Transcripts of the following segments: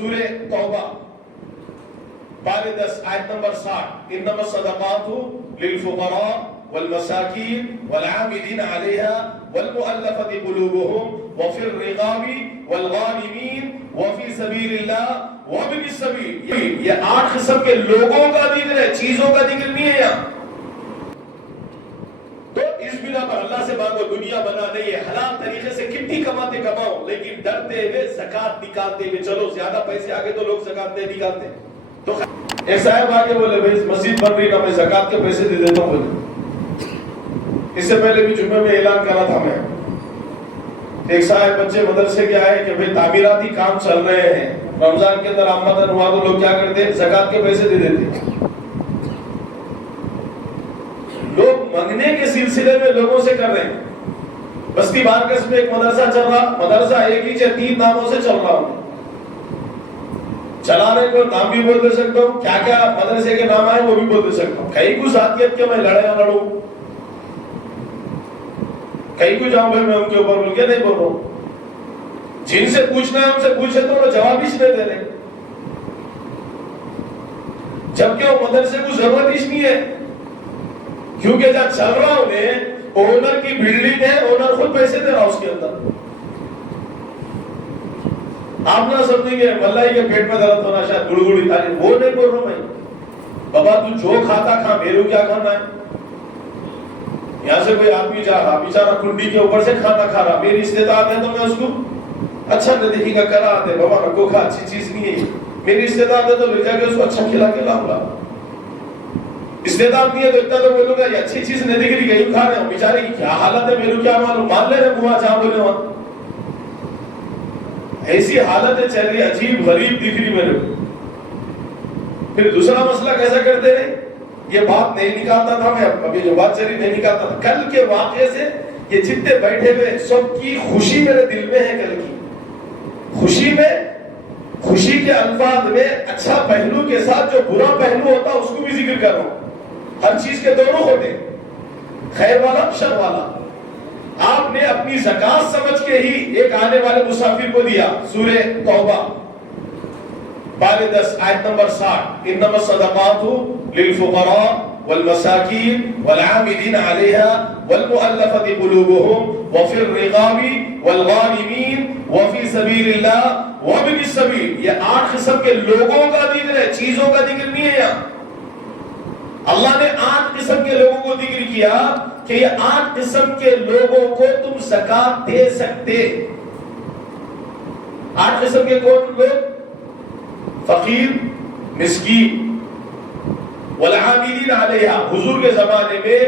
سورہ توبہ باب 10 آیت نمبر 60 انما الصدقات للفقراء والمساکین والعاملین علیہا والمؤلفۃ قلوبهم وفی الرقاب والغارمین وفی سبیل اللہ وابن السبیل. یہ 8 قسم کے لوگوں کا ذکر ہے، چیزوں کا ذکر نہیں ہے یہاں. تو اس بنا پر اللہ سے مانگو دنیا بنا نہیں ہے، حلال طریقے سے کتنی کماتے کماؤ، لیکن ڈرتے ہوئے زکات نکالتے ہوئے چلو. زیادہ پیسے آگے تو لوگ زکات نہیں نکالتے. تو ایک صاحب آگے بولے بھائی مسجد بن رہی نا، میں زکات کے پیسے دے دیتا ہوں. بولے اس سے پہلے بھی جمعے میں اعلان کرا تھا میں، ایک صاحب بچے مدرسے کے آئے کہ بھائی تعمیراتی کام چل رہے ہیں، رمضان کے اندر آمدن ہوا تو لوگ کیا کرتے ہیں، زکات کے پیسے دے دیتے. لوگ منگنے کے سلسلے میں لوگوں سے کر رہے ہیں. بستی بارکس میں ایک مدرسہ چل رہا، مدرسہ ایک ہی 3 ناموں سے چل رہا ہوں، چلا رہے کو نام بھی بول دے سکتا ہوں، کیا کیا مدرسے کے نام آئے وہ بھی بول دے سکتا ہوں. کہیں کو ذاتیت کے میں لڑے نہ لڑوں، کہیں کو جاؤں بھائی میں ان کے اوپر بول کے نہیں بول رہا ہوں. جن سے پوچھنا ہے ان سے پوچھے تو وہ جواب ہی نہیں دے رہے، جبکہ وہ مدرسے کو ضرورت ہی نہیں ہے. کیونکہ جب چل رہا انہیں اونر کی بلڈنگ ہے، اونر خود پیسے دے رہا اس کے اندر. آپ نہ سمجھیں گے ملائی کے پیٹ میں درد ہونا شاید گڑگڑی تعلیم، وہ نہیں بول رہا ہوں میں. بابا تو جو کھاتا کھا، میرے کیا کھانا ہے. یہاں سے کوئی آدمی جا رہا بیچارہ کنڈی کے اوپر سے کھانا کھا رہا، میری استطاعت ہے تو میں اس کو اچھا نہ دیکھے گا کرا آتے. بابا رکھو کھا، اچھی چیز نہیں ہے. میری استطاعت ہے تو لے جا کے اس کو اچھا کھلا کے لاؤں گا. استعداد نہیں ہے تو اتنا تو بولوں گا یہ اچھی چیز نہیں دکھ رہی، کہیں کھا رہے ہوں، بیچارے کی کیا حالت ہے میرے کیا معلوم. مان لے رہے وہاں جہاں بولے وہاں ایسی حالت ہے چل رہی، عجیب غریب دکھ رہی میرے کو. پھر دوسرا مسئلہ کیسا کرتے رہے، یہ بات نہیں نکالتا تھا میں، ابھی جو بات چلی نہیں نکالتا تھا. کل کے واقعے سے یہ جتنے بیٹھے ہوئے سب کی خوشی میرے دل میں ہے. کل کی خوشی میں، خوشی کے الفاظ میں اچھا پہلو کے ساتھ جو برا پہلو ہوتا اس کو بھی ذکر کر رہا ہوں. ہر چیز کے دونوں ہوتے، خیر والا شر والا. آپ نے اپنی زکات سمجھ کے ہی ایک آنے والے مسافر کو دیا. سورہ توبہ باب 10 آیت نمبر 60 انما الصدقات للفقراء والمساکین والعاملین علیہا والمؤلفۃ قلوبهم وفی الرقاب والغارمین وفی سبیل اللہ وابن السبیل. یہ 8 قسم کے لوگوں کا ذکر ہے، چیزوں کا ذکر نہیں ہے. یہاں اللہ نے 8 قسم کے لوگوں کو ذکر کیا کہ یہ 8 قسم کے لوگوں کو تم زکات دے سکتے. 8 قسم کے کون لوگ؟ فقیر، مسکین، والعاملین علیہا. حضور کے زمانے میں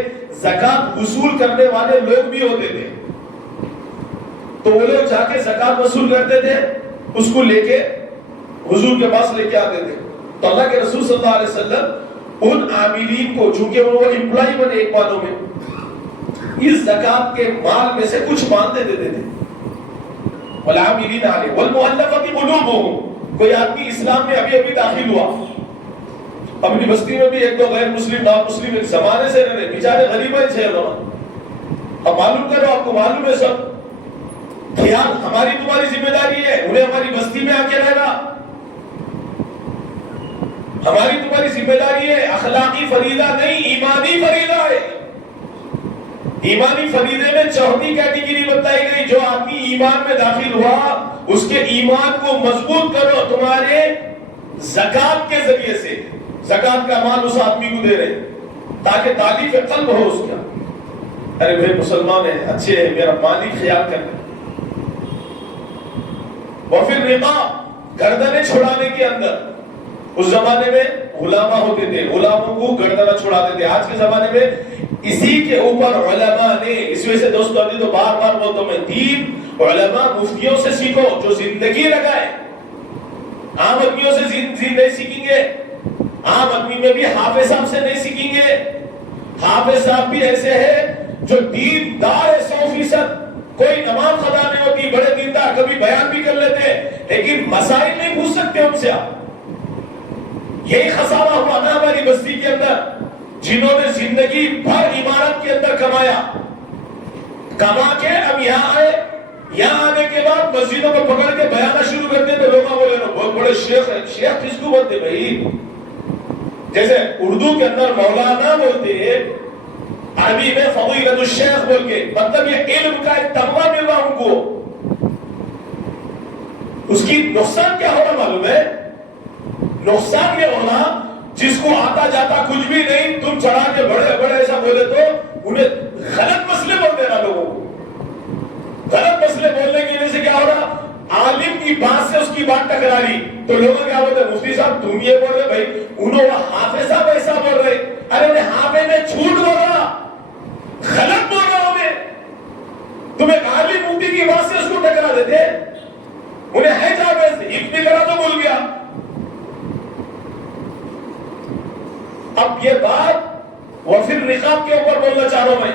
زکات وصول کرنے والے لوگ بھی ہوتے تھے، تو وہ لوگ جا کے زکات وصول کرتے تھے، اس کو لے کے حضور کے پاس لے کے آتے تھے. تو اللہ کے رسول صلی اللہ علیہ وسلم ان عاملین کو، چونکہ وہ امپلائی بنے ایک معنوں میں، اس زکات کے مال میں سے کچھ مال دے دیتے تھے. والعاملین علیہ والمؤلفۃ قلوبهم. کوئی آدمی اسلام میں ابھی ابھی داخل ہوا، اپنی بستی میں بھی 1-2 غیر مسلم نام مسلم ایک زمانے سے رہے، بیچارے غریب ہیں. اب معلوم کرو، آپ کو معلوم ہے سب. خیال ہماری تمہاری ذمہ داری ہے انہیں ہماری بستی میں آ کے رہنا، ہماری تمہاری ذمہ داری ہے. اخلاقی فریضہ نہیں، ایمانی فریضہ ہے. ایمانی فریضے میں 4تھی کیٹیگری بتائی گئی. جو آدمی ایمان میں داخل ہوا اس کے ایمان کو مضبوط کرو تمہارے زکات کے ذریعے سے. زکات کا مال اس آدمی کو دے رہے تاکہ تالیف قلب ہو اس کا. ارے بھائی مسلمان ہیں، اچھے ہیں، میرا مالی خیال کر لیں. وفی الرقاب، گردنیں چھڑانے کے اندر. اس زمانے میں غلامہ ہوتے تھے، غلاموں کو گردنہ چھڑاتے تھے. آج کے زمانے میں اسی کے اوپر علماء نے، اس وجہ سے دوستو ابھی تو بار بار بولتا ہوں میں، دین علماء مفتیوں سے سیکھو جو زندگی لگائے. عام آدمیوں سے نہیں سیکھیں گے، عام آدمی میں بھی حافظ صاحب سے نہیں سیکھیں گے. حافظ صاحب بھی ایسے ہیں جو دین دار ہے 100%. کوئی نماز قضا نہیں ہوتی، بڑے دیندار، کبھی بیان بھی کر لیتے لیکن مسائل نہیں پوچھ سکتے ان سے. آپ یہی خسارہ ہوا نا ہماری بستی کے اندر، جنہوں نے زندگی بھر عمارت کے اندر کمایا، کما کے اب یہاں آئے، یہاں آنے کے بعد مسجدوں کو پکڑ کے بیانہ شروع کرتے تو لوگ بولے نا بہت بڑے شیخ ہیں. شیخ کس کو بولتے بھائی؟ جیسے اردو کے اندر مولانا بولتے ہیں، عربی میں فضیلت الشیخ بول کے، مطلب یہ علم کا ایک تمغہ مل رہا ان کو. اس کی نقصان کیا ہونا معلوم ہے؟ نقصان یہ ہونا جس کو آتا جاتا کچھ بھی نہیں، تم چڑھا کے بڑے بڑے ایسا بولے تو انہیں غلط مسئلے بول دینا لوگوں کو. غلط مسئلے بولنے کی وجہ سے کیا ہو رہا؟ عالم کی بات سے اس کی بات ٹکرا لی تو لوگوں کیا بولتے ہیں؟ مفتی صاحب تم یہ بول رہے بھائی، انہوں حافظ صاحب ایسا بول رہے. ارے حافظ نے جھوٹ بول رہا، غلط بول رہا ہوں میں. تم ایک عالم مفتی کی بات سے اس کو ٹکرا دیتے، انہیں ہے جاویز حفظ بھی کرا تو بھول گیا. اب یہ بات وہ پھر رقاب کے اوپر بولنا چاہ رہا ہوں میں.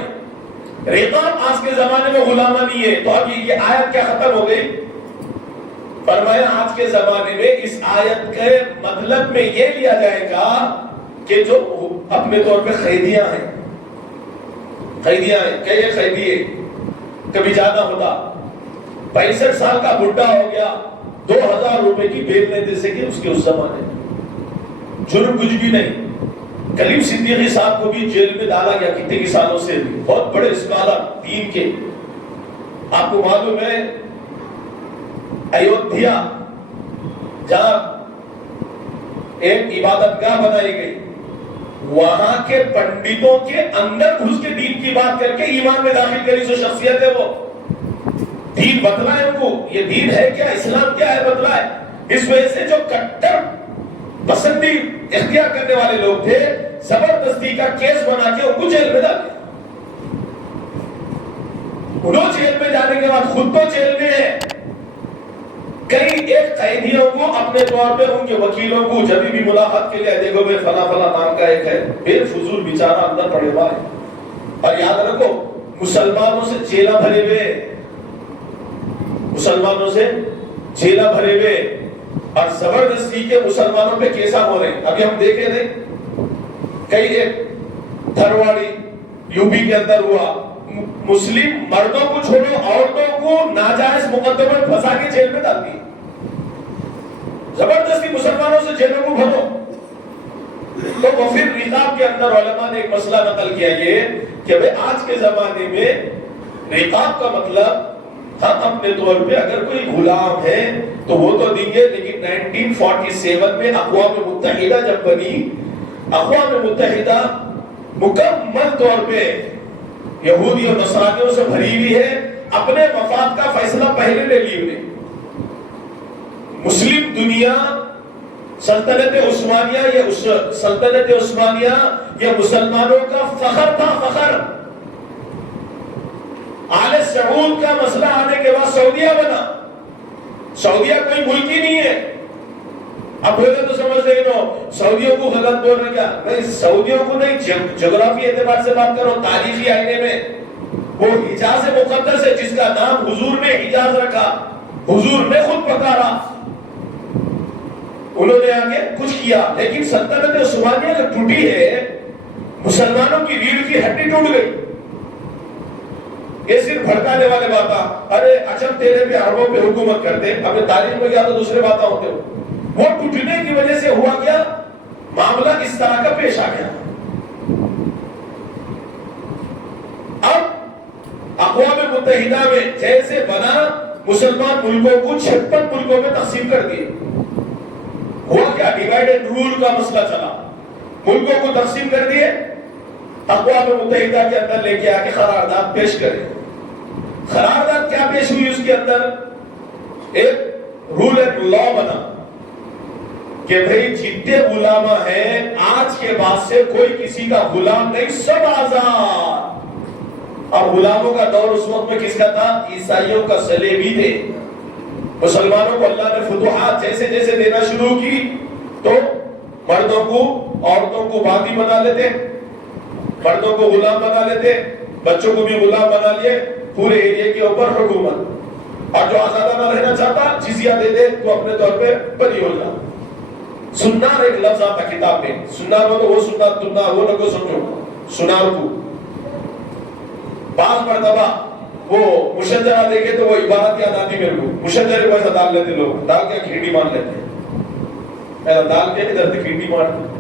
رقاب آج کے زمانے میں غلامہ نہیں ہے. تو اب یہ آیت کیا ختم ہو گئی؟ فرمایا آج کے زمانے میں اس آیت کے مطلب میں یہ لیا جائے گا کہ جو اپنے طور پہ قیدیاں ہیں، قیدیاں ہیں کہ یہ قیدی ہے، کبھی جانا ہوتا 65 سال کا بڈھا ہو گیا، 2000 روپے کی بیل نہیں دے سکے اس کے اس زمانے میں، جرم کچھ بھی نہیں. کلیم صدیقی صاحب کو بھی جیل میں ڈالا گیا کتنے کی سالوں سے، بہت بڑے اسکالر دین کے. آپ کو معلوم ہے ایودھیا جہاں ایک عبادت گاہ بنائی گئی، وہاں کے پنڈتوں کے اندر گھس کے دین کی بات کر کے ایمان میں داخل کری جو شخصیت ہے، وہ دین بتلائے ان کو یہ دین ہے کیا، اسلام کیا ہے بتلائے. اس وجہ سے جو کٹر پسندی اختیار کرنے والے لوگ تھے، زبردستی کا کیس بنا کے ان کو جیل میں ڈال دیا. انہوں جیل میں جانے کے بعد خود تو جیل میں ہے، کئی ایک قیدیوں کو اپنے طور پہ ان کے وکیلوں کو جب بھی ملاقات کے لیے دیکھو بے فلاں فلاں نام کا ایک ہے، بے فضول بیچارہ اندر پڑے ہوا ہے. اور یاد رکھو مسلمانوں سے جیلہ بھرے ہوئے، مسلمانوں سے جیلہ بھرے ہوئے، اور زبردستی کے مسلمانوں پہ کیسا ہو رہے ہیں. ابھی ہم دیکھے نہیں کئی ایک دھرواڑی یو پی کے اندر ہوا، مسلم مردوں کو چھوڑو عورتوں کو ناجائز مقدمے میں پھنسا کے جیل میں ڈال دی. زبردستی مسلمانوں سے جیلوں کو بھرو. تو وہ پھر رقاب کے اندر علماء نے ایک مسئلہ نقل کیا یہ کہ بھئی آج کے زمانے میں رقاب کا مطلب ہم اپنے طور پہ اگر کوئی غلام ہے تو وہ تو دیں گے، لیکن 1947 میں اقوام متحدہ جب بنی، اقوام متحدہ مکمل طور پہ یہودی اور نصرانیوں سے بھری ہوئی ہے، اپنے مفاد کا فیصلہ پہلے لے لی انہیں. مسلم دنیا سلطنت عثمانیہ، یہ سلطنت عثمانیہ یہ مسلمانوں کا فخر تھا، فخر. آل سعود کا مسئلہ آنے کے بعد سعودیہ بنا. سعودیہ کوئی ملک ہی نہیں ہے. اب بولے تو سمجھ رہے ہو سعودیوں کو غلط بول رہے کیا؟ نہیں، سعودیوں کو نہیں، جغرافی اعتبار سے بات کرو، تاریخی آئینے میں وہ حجاز مقدس ہے جس کا نام حضور نے حجاز رکھا، حضور نے خود پکارا. انہوں نے آگے کچھ کیا، لیکن سلطنت عثمانیہ جو ٹوٹی ہے، مسلمانوں کی ریڑھ کی ہڈی ٹوٹ گئی. یہ صرف بھڑکانے والے باتاں، ارے عجب تیرے بھی عربوں پہ حکومت کرتے، اپنے تاریخ میں کیا تو دوسرے باتاں ہوتے ہو. وہ ٹوٹنے کی وجہ سے ہوا کیا؟ معاملہ اس طرح کا پیش آ گیا. اب اقوام متحدہ میں جیسے بنا، مسلمان ملکوں کو 56 ملکوں میں تقسیم کر دیے. ہوا کیا؟ ڈیوائڈ اینڈ رول کا مسئلہ چلا، ملکوں کو تقسیم کر دیے. اقوام متحدہ کے اندر لے کے آ کے قرارداد پیش کرے. قرارداد کیا پیش ہوئی؟ اس کے اندر ایک رول اینڈ لا بنا کہ بھئی جتنے علماء ہیں آج کے بعد سے کوئی کسی کا غلام نہیں، سب آزاد. اور غلاموں کا دور اس وقت میں کس کا تھا؟ عیسائیوں کا صلیبی تھے. مسلمانوں کو اللہ نے فتوحات جیسے جیسے دینا شروع کی تو مردوں کو عورتوں کو باندی بنا لیتے، مردوں کو غلام بنا لیتے، بچوں کو بھی غلام بنا لیے، پورے ایریا کے اوپر حکومت. اور جو آزادانہ رہنا چاہتا جزیہ دے دے تو اپنے طور پہ بری ہو جا. سنار ایک لفظ آتا کتاب میں، سنار ہو تو وہ سنار، تنار وہ نہ کو سمجھو، سنار کو. بعض مرتبہ وہ مشجرہ دیکھے تو وہ عبارت یاد آتی میرے کو. مشجرے کو ایسا ڈال لیتے لوگ, ڈال کے کھیٹی مار لیتے, ایسا ڈال کے ادھر سے کھیٹی مارتے.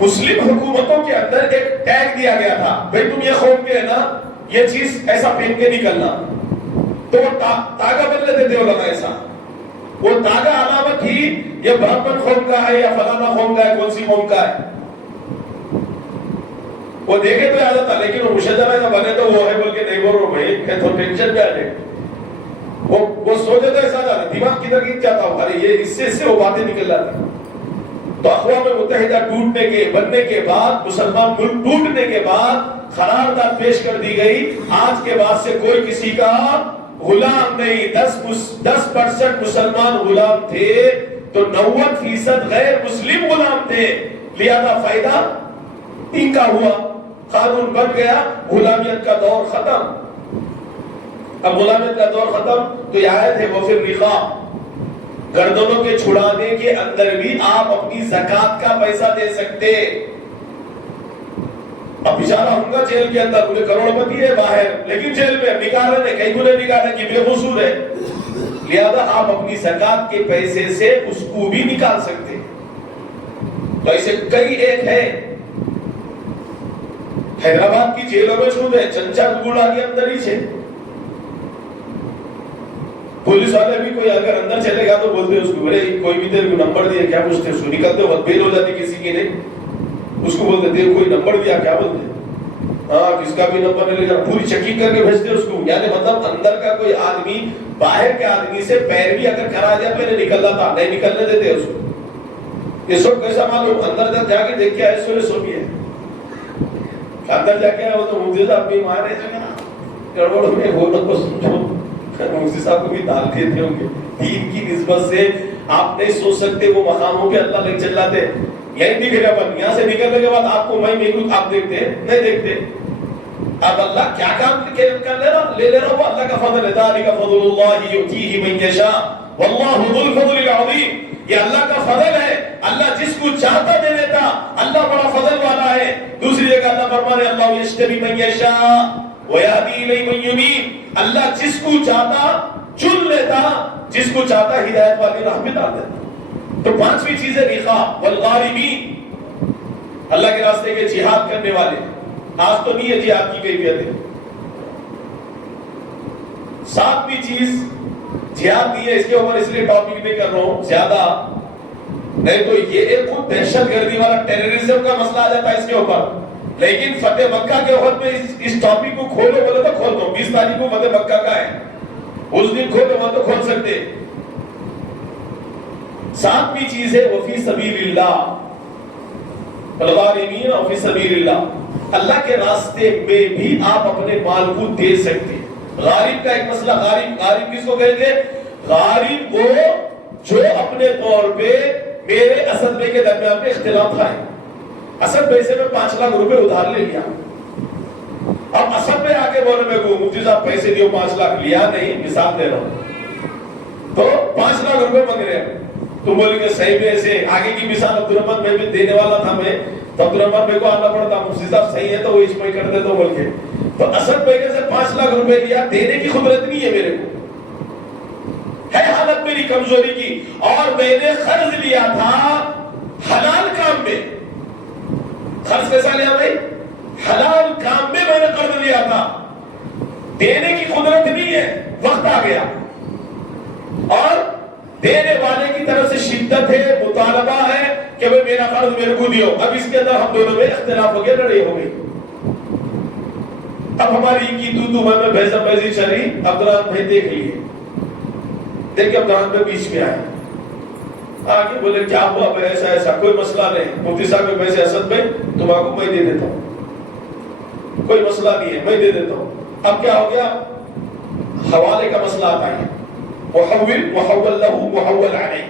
مسلم حکومتوں کے اندر ایک ٹیگ دیا گیا تھا, بھئی تم یہ خوف کے ہے نا, یہ چیز ایسا پہن کے نکلنا. تو وہ تاگا بن لیتے تھے علماء ایسا. وہ تاگا علامت تھی یہ برہمن قوم کا ہے یا فلانا قوم کا ہے, کون سی قوم کا ہے. وہ دیکھے تو یاد تھا, لیکن وہ مشجرہ کا بنے تو وہ ہے بول کے نہیں بول رہا بھائی, کہ تو ٹینشن پہ آ جائے. وہ سوچے تو ایسا جاتا, دماغ کدھر گر جاتا ہو, ارے یہ اس سے وہ باتیں نکل جاتی. تو اقوام متحدہ ٹوٹنے کے بننے کے بعد, مسلمان ملک ٹوٹنے کے بعد قرارداد پیش کر دی گئی, آج کے بعد سے کوئی کسی کا غلام نہیں. 10% مسلمان غلام تھے تو 90% غیر مسلم غلام تھے. لہذا فائدہ ان کا ہوا, قانون بن گیا, غلامیت کا دور ختم. اب غلامیت کا دور ختم تو یہ آیت ہے وفی الرقاب, گردنوں کے چھڑانے کے اندر بھی آپ اپنی زکات کا پیسہ دے سکتے. اب بیچارہ ہوں گا جیل کے اندر, انہیں کروڑ پتی ہے باہر, لیکن جیل میں نکال رہے ہیں, کہیں گنے نکال رہے ہیں کہ بے قصور ہے. لہذا آپ اپنی زکات کے پیسے سے اس کو بھی نکال سکتے. تو ایسے کئی ایک ہے, حیدرآباد کی جیلوں میں چھوڑ ہے, چنچا گوڑا کے اندر ہی چھے. پولیس والے بھی کوئی اگر اندر چلے گا تو بولتے ہیں اس کو, بولے کوئی بھی تیرے کو نمبر دیا, کیا پوچھتے اس کو, نکلتے وقت بیل ہو جاتی کسی کی نہیں, اس کو بولتے تیرے کوئی نمبر دیا, کیا بولتے, ہاں کس کا بھی نمبر نہیں لے جانا, پوری چیکنگ کر کے بھیجتے اس کو. یعنی مطلب اندر کا کوئی آدمی باہر کے آدمی سے پیروی اگر کرا دیا پہلے نکلنا تھا, نہیں نکلنے دیتے اس کو. یہ سب کیسا معلوم, اندر جا کے دیکھ کے آئے سو بھی ہے, اندر جا کے آئے وہ تو مفتی صاحب بھی مارے گڑبڑ میں وہ لوگ کو سمجھو, مفتی صاحب کو بھی ڈال دیتے ہوں گے. دین کی نسبت سے آپ نہیں سوچ سکتے وہ مقاموں کے اللہ لے چل جاتے. یہی دکھ رہے اپن, یہاں سے نکلنے کے بعد آپ کو میں کو آپ دیکھتے نہیں دیکھتے. اب اللہ کیا کام کر لے رہا وہ اللہ کا فضل ہے. ذالک فضل اللہ یؤتیہ من یشاء واللہ ذو الفضل العظیم. یہ اللہ کا فضل ہے, اللہ جس کو چاہتا دے دیتا, اللہ بڑا فضل والا ہے. دوسری جگہ اللہ فرمانے اللہ یجتبی من یشاء ویہدی الیہ من ینیب. اللہ جس کو چاہتا چن لیتا, جس کو چاہتا ہدایت والی راہ میں ڈال دیتا. تو پانچویں چیز ہے رقاب والغارمین, اللہ کے راستے کے جہاد کرنے والے. آج تو نہیں ہے جہاد کی کیفیت ہے. ساتویں چیز جہاد نہیں ہے, اس کے اوپر اس لیے ٹاپک نہیں کر رہا ہوں زیادہ, نہیں تو یہ ایک خود دہشت گردی والا ٹیررزم کا مسئلہ آ جاتا ہے اس کے اوپر. لیکن فتح مکہ کے وقت میں اس ٹاپک کو کھولو بولے تو کھول دو. 20 تاریخ کو فتح مکہ کا ہے, اس دن کھولو وہ تو کھول سکتے. ساتویں چیز ہے وفی سبیل اللہ, الغارمین وفی سبیل اللہ. اللہ کے راستے میں بھی آپ اپنے مال کو دے سکتے. غارب کا ایک مسئلہ, غارب کس کو کہیں گے, غارب وہ جو اپنے طور پہ میرے اسد بھائی کے درمیان میں اختلاف تھا. اسد بھائی سے میں 5 لاکھ روپے ادھار لے لیا. اب اسد بھائی آگے بولے میں کو مفتی صاحب پیسے دیو 5 لاکھ, لیا نہیں, مثال دے رہا ہوں, تو 5 لاکھ روپے مانگ رہے ہیں. تو بولیں گے صحیح میں سے آگے کی مثال عبدالرحمن بھائی بھی دینے والا تھا میں, تو عبدالرحمن بھائی کو آنا پڑتا, مفتی صاحب صحیح ہے تو وہ اس میں کر دے تو بول کے. تو اسد بھائی سے 5 لاکھ روپے لیا, دینے کی قدرت نہیں ہے میرے کو, ہے حالت میری کمزوری کی, اور میں نے قرض لیا تھا حلال کام میں. قرض کیسا لیا بھائی, حلال کام میں میں نے قرض لیا تھا, دینے کی قدرت نہیں ہے, وقت آ گیا. اور دینے والے کی طرف سے شدت ہے, مطالبہ ہے کہ وہ میرا قرض میرے کو دیو. اب اس کے اندر ہم دونوں میں اختلاف ہو گیا, لڑائی ہو گئی. اب ہماری کی تو میں بحث بازی چلی. عبدالرحمن بھائی دیکھ لیے, دیکھ عبدالرحمن بھائی بیچ میں آئے, آگے بولے کیا ہوا بھائی, ایسا ایسا کوئی مسئلہ نہیں, مفتی صاحب کے پیسے اسد بھائی تم آپ کو میں دے دیتا ہوں, کوئی مسئلہ نہیں ہے, میں دے دیتا ہوں. اب کیا ہو گیا, حوالے کا مسئلہ آتا ہے, محول له محول علیہ.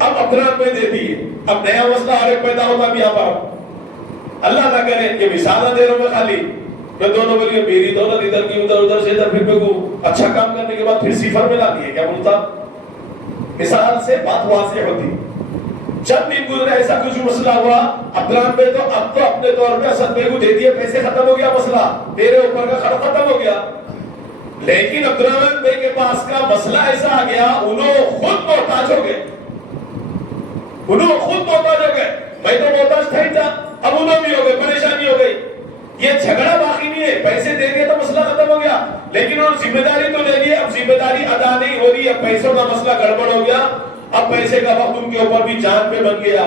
اب عبدالرحمن بھائی دے دیے, اب نیا مسئلہ آگے پیدا ہوتا بھی یہاں پر. اللہ نہ کرے کہ مثالہ دے رہا ہوں میں خالی, میں دونوں بولیے میری دولت ادھر کی ادھر سے ادھر, پھر میں کو اچھا کام کرنے کے بعد پھر صفر میں لا دیے, کیا بولتا, مثال سے بات واضح ہوتی. چند دن گزرے ایسا کچھ مسئلہ ہوا، عبدالرحمن بھائی تو اب تو اپنے طور پہ اسد بھائی کو دے دیے پیسے، ختم ہو گیا مسئلہ، تیرے اوپر کا خرچ ختم ہو گیا. لیکن عبدالرحمن بھائی کے پاس کا مسئلہ ایسا آ گیا، انہوں خود محتاج ہو گئے، انہوں خود محتاج ہو گئے. میں تو محتاج تھا ہی تھا، اب انہوں بھی ہو گئے، پریشانی ہو گئی. یہ جھگڑا باقی نہیں ہے، پیسے دے دیے تو مسئلہ ختم ہو گیا، لیکن انہوں ذمہ داری تو لے لی، اب ذمہ داری ادا نہیں ہو رہی، اب پیسوں کا مسئلہ گڑبڑ ہو گیا، اب پیسے کا وقت ان کے اوپر بھی جان پہ بن گیا.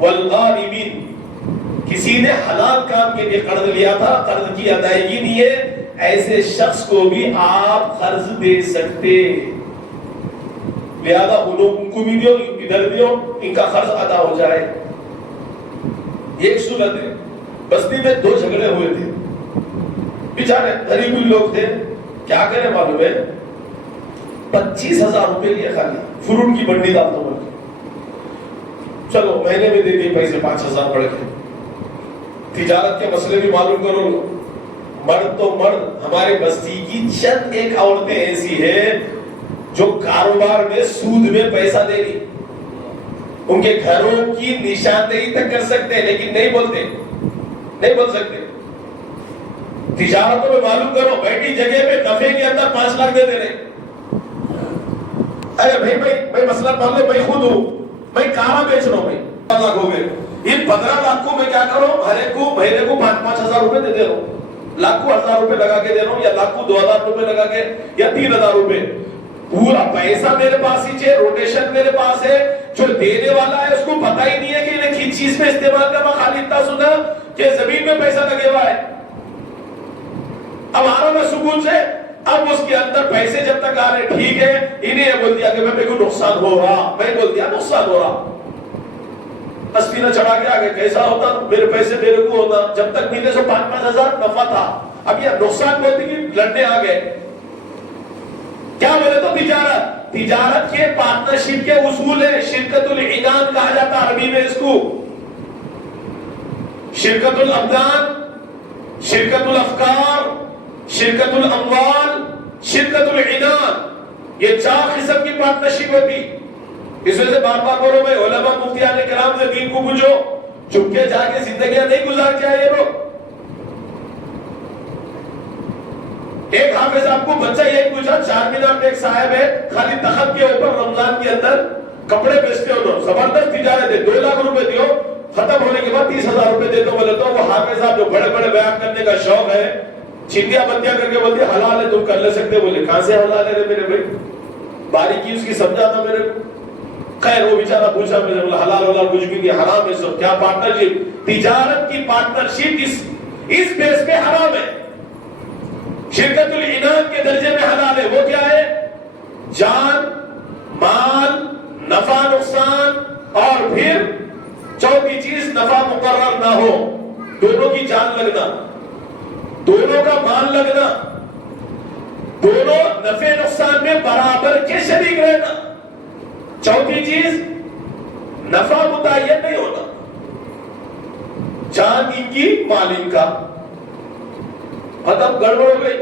والغارمین، کسی نے حلال کام کے لیے قرض لیا تھا، قرض کی ادائیگی نہیں ہے، ایسے شخص کو بھی آپ قرض دے سکتے، لہذا ان کو بھی دیو، ادھر دیو، ان کا قرض ادا ہو جائے. یہ ایک صورت ہے. بستی میں 2 جھگڑے ہوئے تھے، بیچارے غریب لوگ تھے، کیا کریں معلوم ہے، 25,000 روپے لیے خالی فروٹ کی منڈی ڈالتا ہوں، چلو مہینے میں دے دیے پیسے 5,000 بڑھ کے. تجارت کے مسئلے بھی معلوم کرو. مرد تو مرد، ہمارے بستی کی چند ایک عورتیں ایسی ہیں جو کاروبار میں سود میں پیسہ دے رہی، ان کے گھروں کی نشاندہی تک کر سکتے لیکن نہیں بولتے، نہیں بول سکتے. تجارتوں میں معلوم کرو، بیٹھی جگہ پہ نفے کے اندر 5 لاکھ دے دے رہے. ارے بھائی مسئلہ مان لو، میں خود ہوں، میں کہاں بیچ رہا ہوں، بھائی 15 لاکھ ہو گئے، ان 15 لاکھ کو میں کیا کروں، ہر ایک کو مہینے کو 5,000 روپے دے رہا ہوں، لاکھ کو 1,000 روپے لگا کے دے رہا ہوں، یا لاکھ کو 2,000 روپے لگا کے، یا 3,000 روپے. پورا پیسہ میرے پاس ہی ہے، روٹیشن میرے پاس ہے. جو دینے والا ہے اس کو پتہ ہی نہیں ہے کہ انہیں کس چیز میں استعمال کرنا، خالی اتنا سنا کہ زمین میں پیسہ لگے ہوا ہے. اب آ رہا میں سکون سے، اب اس کے اندر پیسے جب تک آ رہے ٹھیک ہے، انہیں یہ بول دیا کہ میں میرے کو نقصان ہو رہا، میں بول دیا نقصان ہو رہا، اسپینہ چڑھا کے آگے کیسا ہوتا، میرے پیسے میرے کو ہوتا، جب تک ملے سو 5,000 نفع تھا. اب یہ نقصان بولتی کہ لڑنے آ گئے. کیا بولے تو تجارت کے پارٹنرشپ کے اصول ہے. شرکت العنان کہا جاتا عربی میں اس کو، شرکت الابدان، شرکت الافکار، شرکت الاموال، شرکت العنان، یہ 4 قسم کی پارٹنرشپ ہوتی. اس وجہ سے بار بار بولو میں علماء مفتیان کرام سے دین کو پوچھو، چپ کے جا کے زندگیاں نہیں گزار کے آئے یہ لوگ. ایک حافظ آپ کو بچہ یہ پوچھا، 4 مینار میں ایک صاحب ہے، خالی تخت کے اوپر رمضان کے اندر کپڑے بیچتے ہو، زبردست تجارت ہے، 2 لاکھ روپے دیو، ختم ہونے کے بعد 30,000 روپے دے دو. بولے تو وہ حافظ صاحب جو بڑے بڑے بیان کرنے کا شوق ہے، چندیاں بندیاں کر کے بولتے حلال ہے تم کر لے سکتے. بولے کہاں سے حلال ہے میرے بھائی، باریکی اس کی سمجھانا میرے کو. خیر وہ بیچارہ پوچھا، میں نے بولا حلال حلال کچھ بھی نہیں، حرام ہے سب. کیا پارٹنرشپ، تجارت کی پارٹنرشپ اس بیس پہ حرام ہے. شرکت العنان کے درجے میں حلال ہے. وہ کیا ہے، جان مال نفع نقصان، اور پھر چوتھی چیز نفع مقرر نہ ہو، دونوں کی جان لگنا، دونوں کا مال لگنا، دونوں نفع نقصان میں برابر کے شریک رہنا. چوتھی چیز نفع متعین نہیں ہونا، جان ان کی مال ان کا. ختم، گڑبڑ ہو گئی.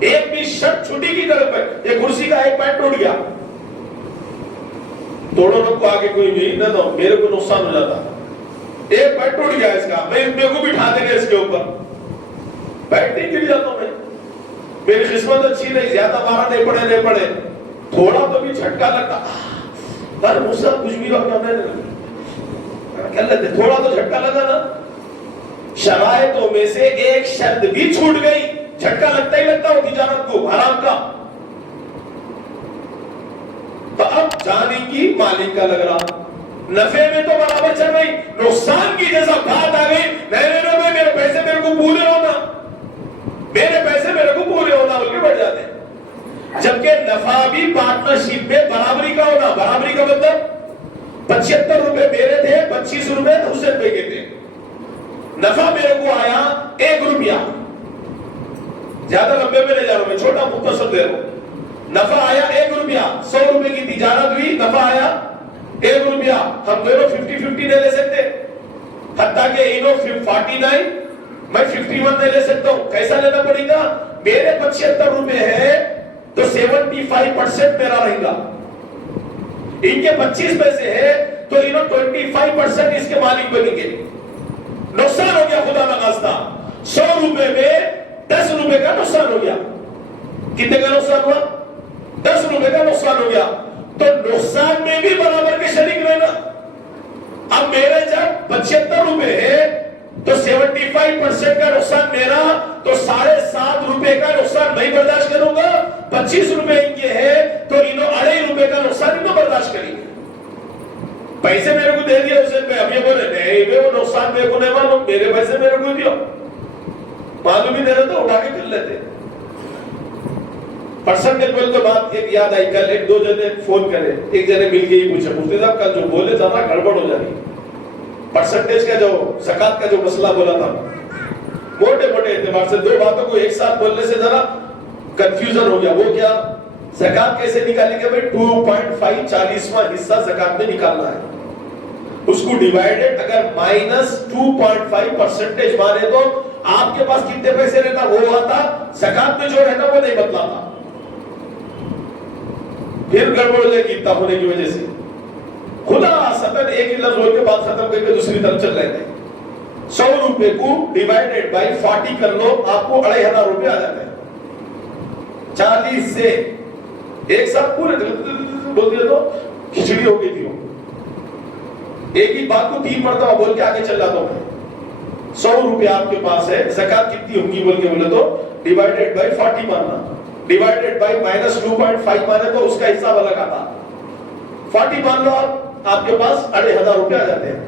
ایک بھی شرط چھٹی کی طرف ہے، یہ کرسی کا ایک پینٹ ٹوٹ گیا، توڑو رب کو آگے کوئی نہیں نہ دو، میرے کو نقصان ہو جاتا. ایک پینٹ ٹوٹ گیا اس کا، میں میرے کو بٹھا دیں گے اس کے اوپر، پینٹ نہیں گر جاتا ہوں میں، میری قسمت اچھی نہیں، زیادہ مارا نہیں پڑے، تھوڑا تو بھی جھٹکا لگتا، پر مجھ سے کچھ بھی وقت کیا لیتے، تھوڑا تو جھٹکا لگا نا. شرائطوں میں سے ایک شرط بھی چھوٹ گئی، جھٹکا لگتا ہی لگتا ہو تجارت کو حرام کا. تو اب جانے کی مالک کا لگ رہا، نفع میں تو برابر چل رہی، نقصان کی جیسا بات آ گئی، نہیں میرے پیسے میرے کو پورے ہونا، میرے پیسے میرے کو پورے ہونا بول کے بڑھ جاتے. جبکہ نفع بھی پارٹنرشپ میں برابری کا ہونا. برابری کا مطلب 75 روپے میرے تھے، 25 روپے حسین بھائی کے تھے. نفع میرے کو آیا 1 روپیہ، زیادہ لمبے میں نہیں جا رہا ہوں میں، چھوٹا مختصر دے رہا ہوں. نفع آیا 1 روپیہ، 100 روپے کی تجارت ہوئی، نفع آیا 1 روپیہ. ہم دونوں 50-50 نہیں لے سکتے، حتیٰ کہ انہوں 49 میں 51 نہیں لے سکتا ہوں. کیسا لینا پڑے گا، میرے 75 روپے ہے تو 75% میرا رہے گا، ان کے 25 پیسے ہے تو انہوں 25% اس کے مالک بنیں گے. نقصان ہو گیا خدا نخواستہ. 100 روپے میں 10 روپے کا نقصان ہو گیا. کتنے کا نقصان ہوا؟ 10 روپے کا نقصان ہو گیا. تو نقصان میں بھی برابر کے شریک رہنا. اب میرے جب 75 روپے ہے تو 75% کا نقصان میرا، تو 7.5 روپے کا نقصان میں برداشت کروں گا. 25 روپے ان کے ہے تو انہوں 2.5 روپے کا نقصان انہوں برداشت کریں گے. پیسے میرے کو دے دیا اسے پہ. اب یہ بولے نہیں وہ نقصان میرے کو نہیں معلوم، میرے پیسے میرے کو دیا. معلوم ہی دے رہے تو اٹھا کے کر لیتے. پرسنٹیج بول تو بات ایک یاد آئی. کل 1-2 جنے فون کرے، ایک جنے مل کے ہی پوچھا مفتی صاحب کل جو بولے تھا نا گڑبڑ ہو جا رہی. پرسنٹیج کا جو زکات کا جو مسئلہ بولا تھا، موٹے موٹے اعتبار سے 2 باتوں کو ایک ساتھ بولنے سے ذرا کنفیوژن ہو گیا. وہ کیا؟ زکات کیسے نکالیں گے بھائی؟ 2.5 40واں حصہ زکات میں نکالنا ہے. اس کو ڈیوائیڈڈ اگر -2.5% مانے تو آپ کے پاس کتنے پیسے رہتا وہ آتا. زکات میں جو رہتا وہ نہیں بتلاتا. پھر گڑبڑ ہو جائے گی اتنا ہونے کی وجہ سے. خدا ستن ایک ہی لفظ بول کے بات ختم کر کے دوسری طرف چل رہے تھے. 100 روپے کو ڈیوائیڈڈ بائی 40 کر لو، آپ کو 2,500 روپے آ جاتے ہیں. 40 سے ایک ساتھ پورے بول دیا تو کھچڑی ہو گئی تھی. ایک ہی بات کو 3 مرتبہ بول کے آگے چل جاتا ہوں. 100 روپے آپ کے پاس ہے، زکات کتنی ہوگی بول کے بولے تو ڈیوائیڈڈ بائی 40 ماننا، ڈیوائیڈڈ بائی -2.5 مانے تو اس کا حصہ الگ آتا. 40 مان لو آپ کے پاس 2,500 روپے آ جاتے ہیں.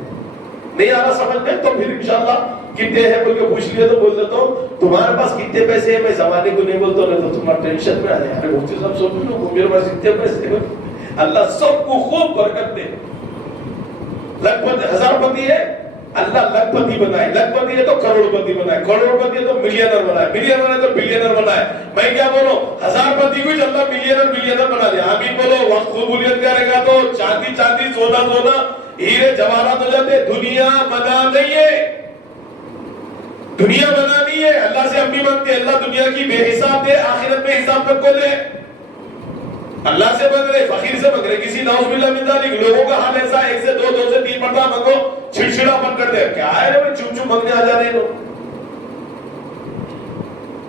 نہیں آ رہا سمجھ میں تو پھر انشاءاللہ کتنے ہیں بول کے پوچھ لیے تو بول دیتا ہوں تمہارے پاس کتنے پیسے ہیں. میں زمانے کو نہیں بولتا نہیں تو تمہارا ٹینشن میں آ جائے. ارے مفتی صاحب سب لوگ میرے پاس اتنے پیسے ہیں. اللہ سب کو خوب برکت دے. لکھ پتی 1000 پتی ہے اللہ لکھ پتی بنائے، لکھ پتی ہے تو کروڑ پتی بنائے، کروڑ پتی ہے تو ملینر بنائے، ملینر ہے تو بلینر بنائے. میں کیا بولوں 1000 پتی کو اللہ ملینر بنا دیا. آمین بولو. وقت قبولیت کرے گا تو چاندی سونا ہیرے جواہرات ہو جاتے. دنیا بنا نہیں ہے، دنیا بنا نہیں ہے. اللہ سے ہم بھی مانگتے اللہ دنیا کی بے حساب دے، آخرت میں حساب تک کو دے. اللہ سے مانگ رہے، فقیر سے مانگ رہے. کسی نعوذ باللہ من ذالک لوگوں کا حال ایسا 1 سے 2 2 سے 3 مرتبہ مانگو چھڑچھڑا بن کر دے. کیا ہے رے چوم مانگنے آ جا رہے ہیں.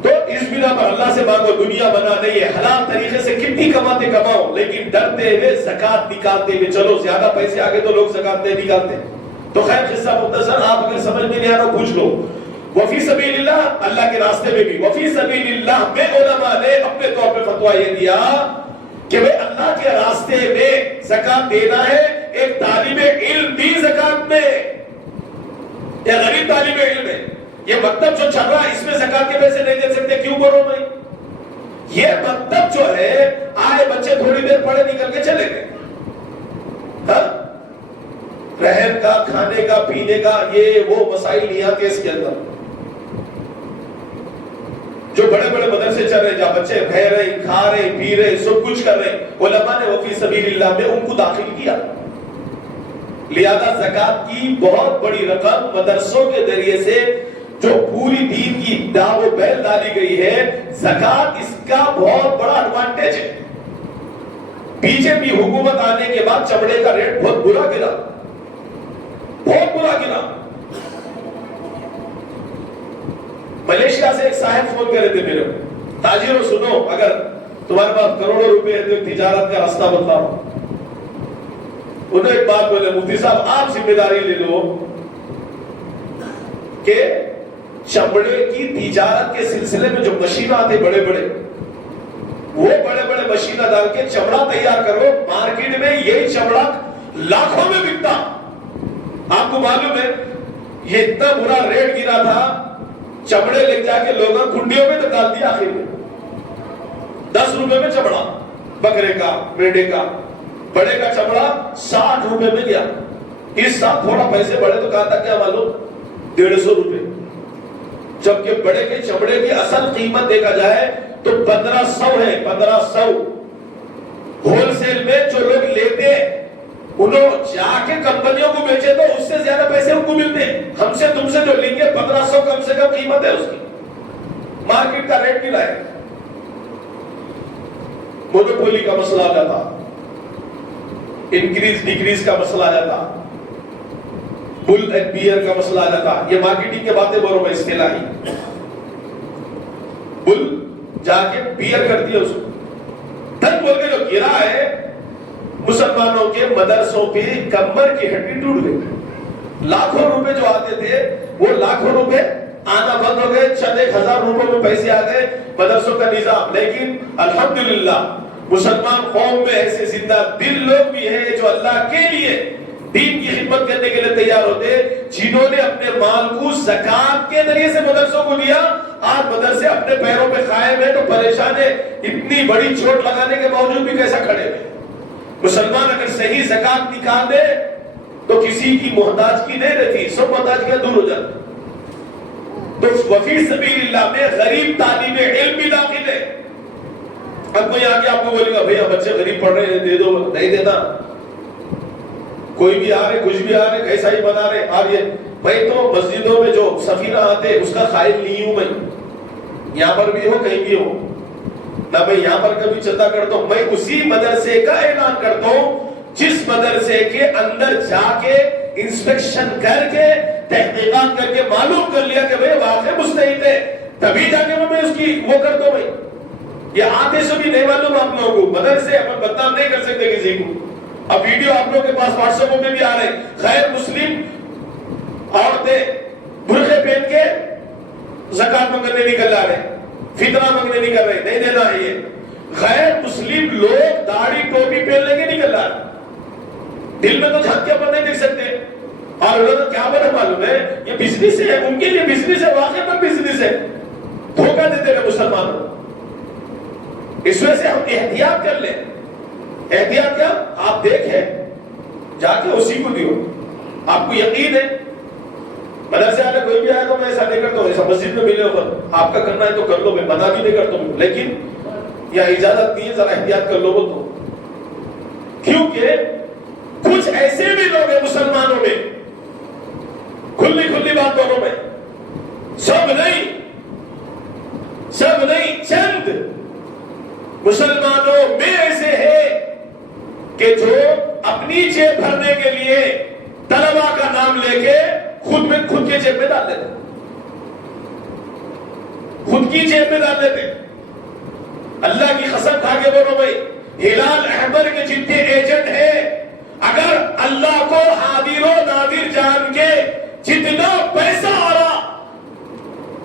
تو اس بنا پر اللہ سے مانگو. دنیا بنا نہیں ہے. حلال طریقے سے کتنی کماتے کماؤ لیکن ڈرتے ہوئے زکات نکالتے ہوئے چلو. زیادہ پیسے آگے تو لوگ زکات نہیں نکالتے. تو خیر قصہ مختصر، آپ اگر سمجھ میں نہیں آ رہا پوچھ لو. وفی سبیل اللہ، اللہ کے راستے میں بھی وفی سبیل اللہ میں علماء نے اپنے طور پہ فتویٰ یہ دیا کہ بھئی اللہ کے راستے میں زکات دینا ہے. ایک طالب علم بھی زکات میں، یا غریب طالب علم ہے، یہ مکتب جو چل رہا ہے اس میں زکات کے پیسے نہیں دے سکتے. کیوں بولو بھائی؟ یہ مکتب جو ہے آئے بچے تھوڑی دیر پڑھے نکل کے چلے گئے. رہن کا، کھانے کا، پینے کا یہ وہ مسائل نہیں آتے اس کے اندر. جو بڑے بڑے مدرسے چل رہے جہاں بچے رہ رہے، کھا رہے، پی رہے، سب کچھ کر رہے، علماء نے وفی سبیل اللہ میں ان کو داخل کیا. لہذا زکات کی بہت بڑی رقم مدرسوں کے ذریعے سے جو پوری دین کی داو بیل ڈالی گئی ہے، زکات اس کا بہت بڑا ایڈوانٹیج ہے. پیچھے بھی حکومت آنے کے بعد چمڑے کا ریٹ بہت برا گرا، بہت برا گرا. ملیشیا سے ایک صاحب فون کر رہے تھے میرے کو، تاجروں سنو اگر تمہارے پاس کروڑوں روپے ہے تو ایک تجارت کا راستہ بتلاؤ. انہوں نے ایک بات بولے، مفتی صاحب آپ ذمہ داری لے لو کہ چمڑے کی تجارت کے سلسلے میں جو مشینہ آتے بڑے بڑے، وہ بڑے بڑے مشینہ ڈال کے چمڑا تیار کرو. مارکیٹ میں یہی چمڑا لاکھوں میں بکتا. آپ کو معلوم ہے یہ اتنا برا ریٹ گرا تھا، چمڑے لے جا کے لوگوں کنڈیوں میں تو ڈال دیا. آخر میں 10 روپے میں چمڑا، بکرے کا، میڈے کا. بڑے کا چمڑا 60 روپے میں گیا. اس سال تھوڑا پیسے بڑھے تو کہا تھا کیا معلوم 150 روپے. جبکہ بڑے کے چمڑے کی اصل قیمت دیکھا جائے تو 1500 ہے. 1500 ہول سیل میں جو لوگ لیتے انہوں جا کے کمپنیوں کو بیچے تو اس سے زیادہ پیسے ان کو ملتے. ہم سے تم سے جو لیں گے 1500 کم سے کم قیمت ہے اس کی. مارکیٹ کا ریٹ ملا ہے. مونوپولی کا مسئلہ آ جاتا. انکریز ڈیکریز کا مسئلہ آ جاتا, بل اینڈ بیئر کا مسئلہ آ جاتا. یہ مارکیٹنگ کے باتیں بولو میں اصطلاحی. بل جا کے بیئر کر دیا اس کو, تب بول کے جو گرا ہے مسلمانوں کے مدرسوں پہ کمر کی ہڈی ٹوٹ گئی. لاکھوں روپے جو آتے تھے وہ لاکھوں روپے آنا بند ہو گئے, چند 1000 روپے میں پیسے آ گئے مدرسوں کا نظام. لیکن الحمدللہ مسلمان قوم میں ایسے زندہ دل لوگ بھی ہیں جو اللہ کے لیے دین کی خدمت کرنے کے لیے تیار ہوتے, جنہوں نے اپنے مال کو زکات کے ذریعے سے مدرسوں کو دیا. آج مدرسے اپنے پیروں پہ قائم ہیں تو پریشان ہے, اتنی بڑی چوٹ لگانے کے باوجود بھی کیسا کھڑے ہوئے. مسلمان اگر صحیح زکات نکال دے تو کسی کی محتاجگی نہیں رہتی, سب محتاجگیاں دور ہو جاتی. تو وفی سبیل اللہ میں غریب طالب علم بھی داخل ہے. اب کوئی آگے آپ کو بولے گا بھیا بچے غریب پڑھ رہے ہیں دے دو, نہیں دینا. کوئی بھی آ رہے کچھ بھی آ رہے کیسا ہی بنا رہے آ رہے. بھائی تو مسجدوں میں جو سفینہ آتے اس کا قائل نہیں ہوں میں, یہاں پر بھی ہو کہیں بھی ہو نہ, میں یہاں پر کبھی چندہ کرتا ہوں. میں اسی مدرسے کا اعلان کرتا ہوں جس مدرسے کے اندر جا کے انسپیکشن کر کے تحقیقات کر کے معلوم کر لیا کہ بھئی واقعی مستحق ہے, تبھی جا کے میں اس کی وہ کرتا ہوں. بھائی یہ آتے سے بھی نہیں معلوم آپ لوگوں کو, مدرسے اپن بدنام نہیں کر سکتے کسی کو. اب ویڈیو آپ لوگوں کے پاس واٹس ایپ میں بھی آ رہے ہیں, غیر مسلم عورتیں برقعے پہن کے زکات مانگنے نکل آ رہے, فطرہ مانگنے نکل رہے, نہیں دینا ہے. یہ غیر مسلم لوگ داڑھی ٹوپی پہن لے کے نکل آ رہے, دل میں تو جھانک کے اوپر نہیں دیکھ سکتے. اور انہوں کیا بنا معلوم ہے یہ بزنس ہے, ان کے لیے بزنس ہے, واقعی پر بزنس ہے, دھوکہ دیتے ہیں مسلمانوں. اس وجہ سے ہم احتیاط کر لیں. احتیاط کیا آپ دیکھیں جا کے اسی کو دیو. آپ کو یقین ہے مدرسے والے کوئی بھی آیا تو میں ایسا نہیں کرتا ہوں, ایسا مسجد میں ملے ہوگا, آپ کا کرنا ہے تو کر لو, میں منع بھی نہیں کرتا ہوں, لیکن یا اجازت نہیں ہے ذرا احتیاط کر لو. وہ تو کیونکہ کچھ ایسے بھی لوگ ہیں مسلمانوں میں, کھلی کھلی بات دونوں میں, سب نہیں چند مسلمانوں میں ایسے ہیں کہ جو اپنی جیب بھرنے کے لیے طلبا کا نام لے کے خود کے جیب میں ڈال دیتے, خود کی جیب میں ڈال دیتے. اللہ کی قسم کھا کے بولو بھائی, ہلال احمر کے جتنے ایجنٹ ہیں, اگر اللہ کو حاضر و ناظر جان کے جتنا پیسہ آ رہا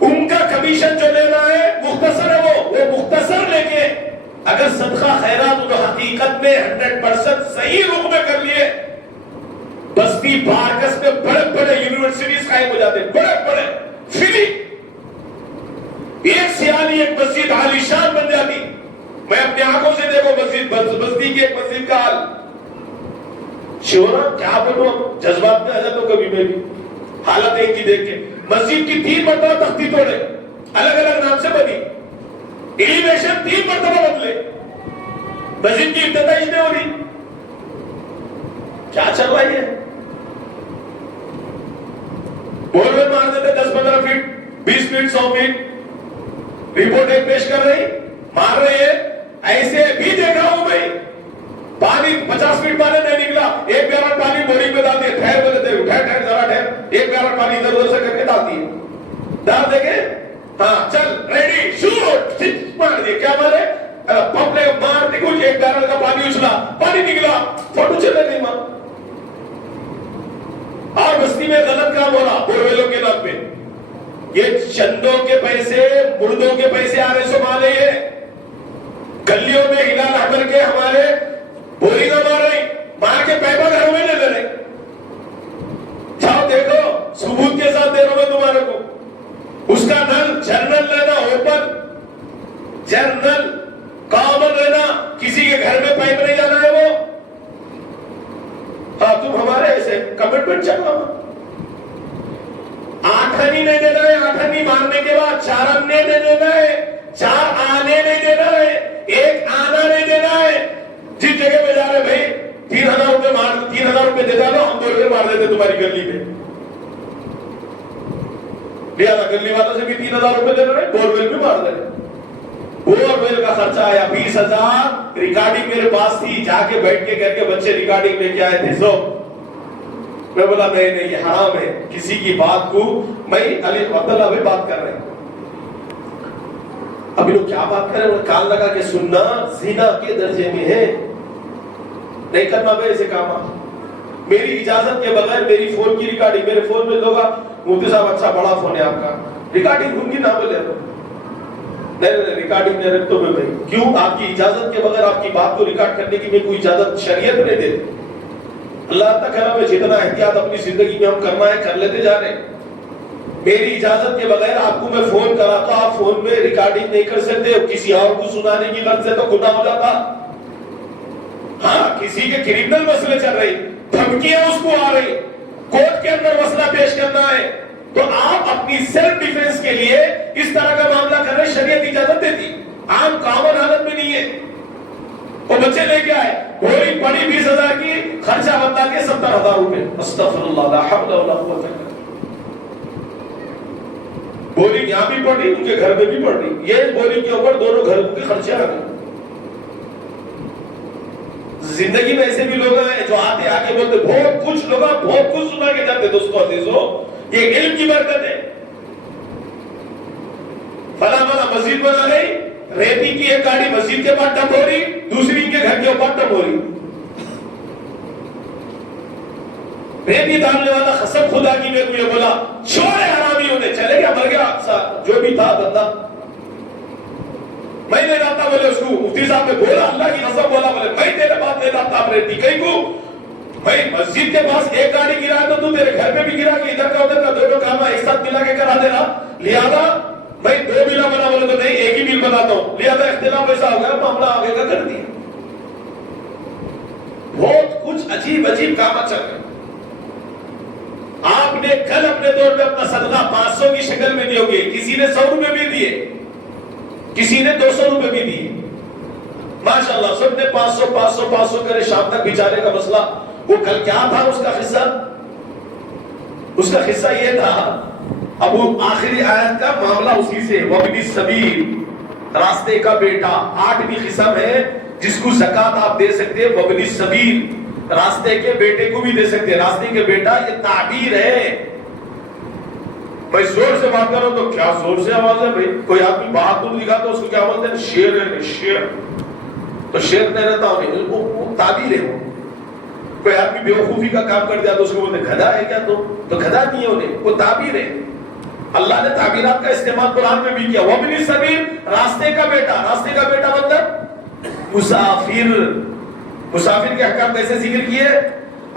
ان کا کمیشن جو لینا ہے مختصر ہے, وہ مختصر لے کے اگر صدقہ خیرات تو حقیقت میں 100% صحیح رخ میں کر لیے, بستی بارکس میں بڑے بڑے یونیورسٹیز قائم ہو جاتے, بڑے فری. ایک سیالی ایک مسجد عالی شان بن جاتی. میں اپنے آنکھوں سے دیکھو بستی کی ایک مسجد کا حال. شورا کیا بولو, جذبات میں آ جاتا ہوں کبھی میں بھی, حالت ایک کی دیکھ کے. مسجد کی 3 مرتبہ تختی توڑے, الگ الگ نام سے بنی, ایلیویشن 3 مرتبہ بدلے, مسجد کی افتتاح نہیں ہو رہی. کیا چل رہا ہے؟ بول میں مار دیتے 10-15 فٹ 20 فٹ 100 فٹ, رپورٹ ایک پیش کر رہی, مار رہے ہیں. ایسے بھی دیکھا ہوں بھائی, پانی 50 فٹ پانی نہیں نکلا, 1 گیلن پانی بورنگ میں ڈالتی ہے, ٹھہر بولے تھے, ٹھہر ذرا ٹھہر, 1 گیلن پانی ادھر ادھر سے کر کے ڈالتی ہے, ڈال دے کے ہاں چل ریڈی شوٹ, مار دیے. کیا مارے پمپ نے مار دی کچھ, 1 گیلن کا پانی اچھلا, پانی نکلا, فوٹو چلے نہیں ماں. اور بستی میں غلط کام ہو رہا بورویلوں کے نام پہ, یہ چندوں کے پیسے مردوں کے پیسے آ رہے سنبھالے. یہ گلیوں میں ہلال احمر کے ہمارے بورنگ مار رہی, مار کے پیپر گھروں میں لے لے رہے. جاؤ دیکھو ثبوت کے ساتھ دے رہا میں تمہارے کو. اس کا نل جنرل لینا, اوپن جنرل کامن لینا, کسی کے گھر میں پائپ نہیں جانا ہے وہ. ہاں تم ہمارے ایسے کمٹمنٹ چلنا, 8 آنے نہیں دینا ہے, 8 آنے مارنے کے بعد 4 آنے نہیں دینا ہے, 4 آنے نہیں دینا ہے, 1 آنا نہیں دینا ہے. جس جگہ پہ جا رہے بھائی 3000 روپے مار, 3000 روپے دیتا لو, ہم 2 روپے مار دیتے تمہاری گلی میں. لہذا گلی والوں سے بھی 3000 روپے دے رہے, بورویل بھی مار دے رہے. بور ویل کا خرچہ آیا 20,000. ریکارڈنگ میرے پاس تھی, جا کے بیٹھ کے کر کے بچے ریکارڈنگ لے کے آئے تھے. سو میں بولا نہیں یہ حرام ہے, کسی کی بات کو میں علی عبداللہ بھی بات کر رہے ہیں. ابھی لوگ کیا بات کریں, کان لگا کے سننا زنا کے درجے میں ہے, نہیں کرنا بھائی ایسے کام. میری اجازت کے بغیر میری فون کی ریکارڈنگ, میرے فون میں لوگ مفتی صاحب اچھا بڑا فون ہے آپ کا, ریکارڈنگ ہوں گی نہ بولے نہیں ریکارڈنگ نہیں رکھتا میں بھائی. کیوں؟ آپ کی اجازت کے بغیر آپ کی بات کو ریکارڈ کرنے کی میں کوئی اجازت شریعت نہیں دیتی. اللہ تعالیٰ میں جتنا احتیاط اپنی زندگی میں ہم کرنا ہے کر لیتے جا رہے ہیں. میری اجازت کے بغیر آپ کو میں فون کرا تو آپ فون میں ریکارڈنگ نہیں کر سکتے, کسی اور کو سنانے کی غرض سے تو گناہ ہو جاتا. ہاں کسی کے کرمنل مسئلے چل رہے, دھمکیاں اس کو آ رہی, کورٹ کے اندر مسئلہ پیش کرنا ہے, تو آپ اپنی سیلف ڈیفینس کے لیے اس طرح کا معاملہ کر رہے, شریعت اجازت دیتی, عام کامن حالت میں نہیں ہے. وہ بچے لے کے آئے, گولی پڑی 20,000 کی, خرچہ بتا کے 70,000 روپے. استغفر اللہ لا حول ولا قوت الا باللہ. گولی یہاں بھی پڑ رہی, ان کے گھر میں بھی پڑ رہی, یہ گولی کے اوپر دونوں گھروں کے خرچے آ گئے. زندگی میں ایسے بھی لوگ ہیں جو آتے آ کے بولتے بہت کچھ لوگ بہت کچھ سنا کے جاتے. دوستوں عزیزوں, یہ علم کی برکت ہے. فلاں مسجد بنا رہی, ریتی کی ایک گاڑی مسجد کے پاس ڈمپ ہو رہی, دوسری کے گھر کے اوپر ڈمپ ہو رہی. ریتی ڈالنے والا قسم خدا کی میں کو یہ بولا چور حرامی ہونے, چلے گیا مر گیا جو بھی تھا بندہ. میں نہیں لاتا بولے اس کو, مفتی صاحب نے بولا اللہ کی قسم بولا, بولے میں تیرے بات نہیں لاتا. آپ ریتی کہیں کو بھائی مسجد کے پاس ایک گاڑی گرا ہے تو تیرے گھر میں بھی گرا کے ادھر کا ادھر کا دونوں کام ایک ساتھ ملا کے کرا دینا. لہذا بھائی 2 بلا بنا بولے تو نہیں ایک ہی بل بناتا ہوں, لہذا اختلاف ایسا ہو گیا, معاملہ آگے کا کر دیا. بہت کچھ عجیب عجیب کام چل رہے. آپ نے کل اپنے دور میں اپنا صدقہ 500 کی شکل میں دیو گے, کسی نے 100 روپے بھی دیے, کسی نے 200 روپے بھی دیے. ماشاءاللہ سب نے 500 کرے. شام تک بیچارے کا مسئلہ, وہ کل کیا تھا اس کا قصہ؟ اس کا قصہ یہ تھا, اب وہ آخری آیت کا معاملہ اسی سے, وابن السبیل, راستے کا بیٹا. 8ویں قسم ہے جس کو زکات آپ دے سکتے ہیں, وابن السبیل, راستے کے بیٹے کو بھی دے سکتے ہیں. راستے کے بیٹا یہ تعبیر ہے. بھائی زور سے بات کرو تو کیا زور سے آواز ہے بھائی, کوئی آدمی بہادر دکھا تو اس کو کیا بولتے ہیں, شیر ہے, شیر. تو شیر نہیں رہتا ہوں, وہ تعبیر ہے. وہ کوئی آدمی بیوقوفی کا کام کر دیا تو اس کو بولتے گدھا ہے کیا, تو گدھا نہیں ہے انہیں, وہ تعبیر ہے. اللہ نے تعبیرات کا استعمال قرآن میں بھی کیا. وابن السبیل, راستے کا بیٹا. راستے کا بیٹا مطلب مسافر. مسافر کے احکام کیسے ذکر کیے؟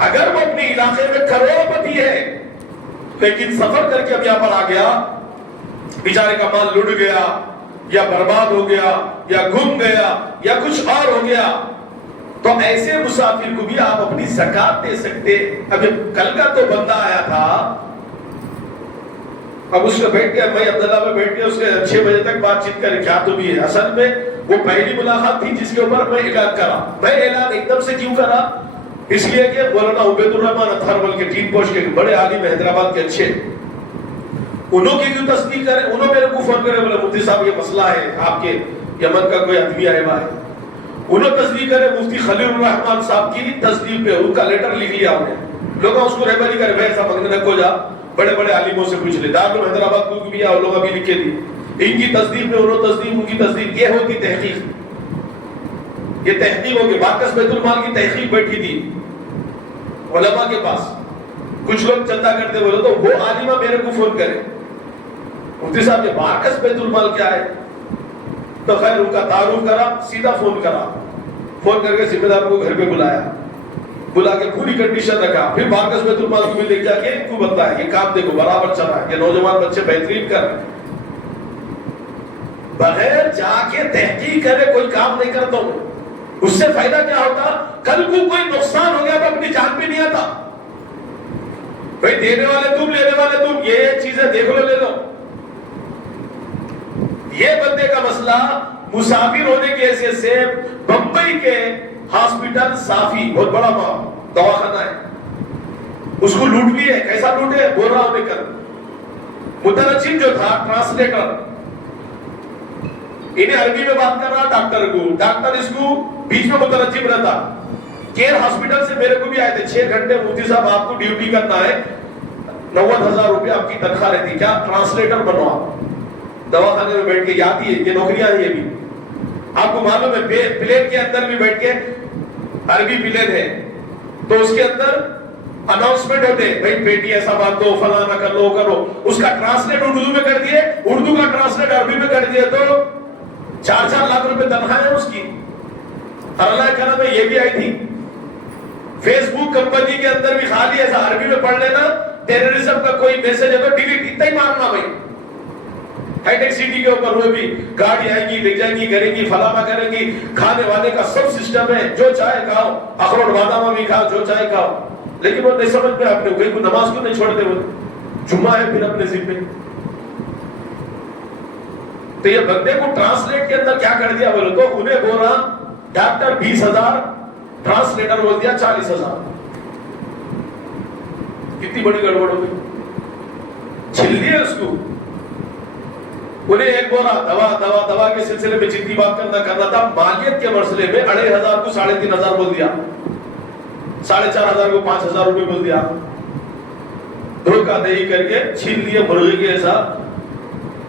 اگر وہ اپنے علاقے میں کروڑ پتی ہے لیکن سفر کر کے اب یہاں پر آ گیا, بیچارے کا مال لٹ گیا یا برباد ہو گیا یا گم گیا یا کچھ اور ہو گیا, تو ایسے مسافر کو بھی آپ اپنی زکات دے سکتے. اب کل کا تو بندہ آیا تھا, اب اس کو بیٹھ کے میں عبداللہ میں بیٹھ کے اس کے 6 بجے تک بات چیت کرے, کیا تو بھی ہے. اصل میں وہ پہلی ملاقات تھی جس کے اوپر میں اعلان کرا. میں اعلان ایک دم سے کیوں کرا؟ اس لیے کہ مولانا عبید الرحمان اتھرول کے 3 پوسٹ کے بڑے عالم حیدرآباد کے اچھے, انہوں کی کیوں تصدیق کرے. انہوں میرے کو فون کرے, بولے مفتی صاحب یہ مسئلہ ہے, آپ کے یمن کا کوئی آدمی آئے ہوا ہے. انہوں تصدیق کرے, مفتی خلیل الرحمان صاحب کی تصدیق پہ ان کا لیٹر لکھ لیا ہم نے. لوگ اس کو رہبری کرے, بھائی ایسا مغنے نہ کو جا, بڑے بڑے عالموں سے پوچھ لے. دارالعلوم حیدرآباد کو بھی اور لوگ ابھی لکھے دی, ان کی تصدیق پہ انہوں تصدیق, ان کی تصدیق. یہ ہوتی تحقیق. یہ تحقیق ہوگی. مارکس بیت المال کی تحقیق بیٹھی تھی علماء کے پاس, کچھ لوگ چندہ کرتے بولے تو وہ عالمہ میرے کو فون کرے, مفتی صاحب یہ مارکس بیت المال کیا ہے؟ تو خیر ان کا تعارف کرا, سیدھا فون کرا, فون کر کے ذمہ دار کو گھر پہ بلایا, بلا کے پوری کنڈیشن رکھا. پھر مارکس بیت المال کو بھی لے جا کے کو بتایا یہ کام دیکھو برابر چل رہا ہے, یہ نوجوان بچے بہترین کر رہے ہیں. بغیر جا کے تحقیق کرے کوئی کام نہیں کرتا ہوں. اس سے فائدہ کیا ہوتا؟ کل کو کوئی نقصان ہو گیا تو اپنی جان پہ نہیں آتا. بھائی دینے والے تم, لینے والے تم, یہ چیزیں دیکھ لو, لے لو. یہ بندے کا مسئلہ مسافر ہونے کی حیثیت سے بمبئی کے ہاسپٹل صافی, بہت بڑا دواخانہ ہے, اس کو لوٹ بھی ہے. کیسا لوٹے؟ بول رہا ہوں کل. مترجم جو تھا, ٹرانسلیٹر, انہیں عربی میں بات کر رہا ڈاکٹر کو، ڈاکٹر اس کو بیچ میں مترجم رہتا. کیئر ہاسپٹل سے میرے کو بھی آئے تھے، 6 گھنٹے مفتی صاحب آپ کو ڈیوٹی کرنا ہے، 90,000 روپے آپ کی تنخواہ رہتی، کیا ٹرانسلیٹر بنو آپ دواخانے میں بیٹھ کے. یاد ہی ہے یہ نوکریاں ہیں. یہ بھی آپ کو معلوم ہے پلین کے اندر بھی بیٹھ کے، عربی پلین ہے تو اس کے اندر اناؤنسمنٹ ہوتے ہیں، بھائی بیٹی ایسا بات دو، فلانا کر لو کرو. اس کا ٹرانسلیٹ اردو میں کر دیے، اردو کا ٹرانسلیٹ عربی میں کر دیے تو 4 لاکھ روپے تنخواہ ہے اس کی. اور اللہ کے کرم میں یہ بھی آئی تھی. فیس بک کمپنی کے اندر بھی خالی ایسا عربی میں پڑھ لینا، ٹیررزم کا کوئی میسج ہے تو ڈیلیٹ، اتنا ہی مارنا بھائی. ہائی ٹیک سٹی کے اوپر وہ بھی گاڑی آئے گی، لے جائیں گی، کریں گی، فلانا کریں گی. کھانے وانے کا سب سسٹم ہے، جو چاہے کھاؤ، اخروٹ بادام بھی کھاؤ، جو چاہے کھاؤ. لیکن وہ نہیں سمجھ میں آپ نے کوئی نماز کو نہیں چھوڑتے، وہ جمعہ ہے پھر اپنے ذمے. تو یہ بندے کو ٹرانسلیٹ کے اندر کیا کر دیا بولے تو انہیں بولا ڈاکٹر 20,000، ٹرانسلیٹر بول دیا 40,000. کتنی بڑی گڑبڑ ہو گئی. چھل لیے اس کو. انہیں ایک بولا دوا کے سلسلے میں جتنی بات کرنا تھا، مالیت کے مسئلے میں 2,500 کو 3,500 بول دیا، 4,500 کو 5,000 روپے بول دیا. دھوکہ دہی کر کے چھین لیے مرغی کے ایسا.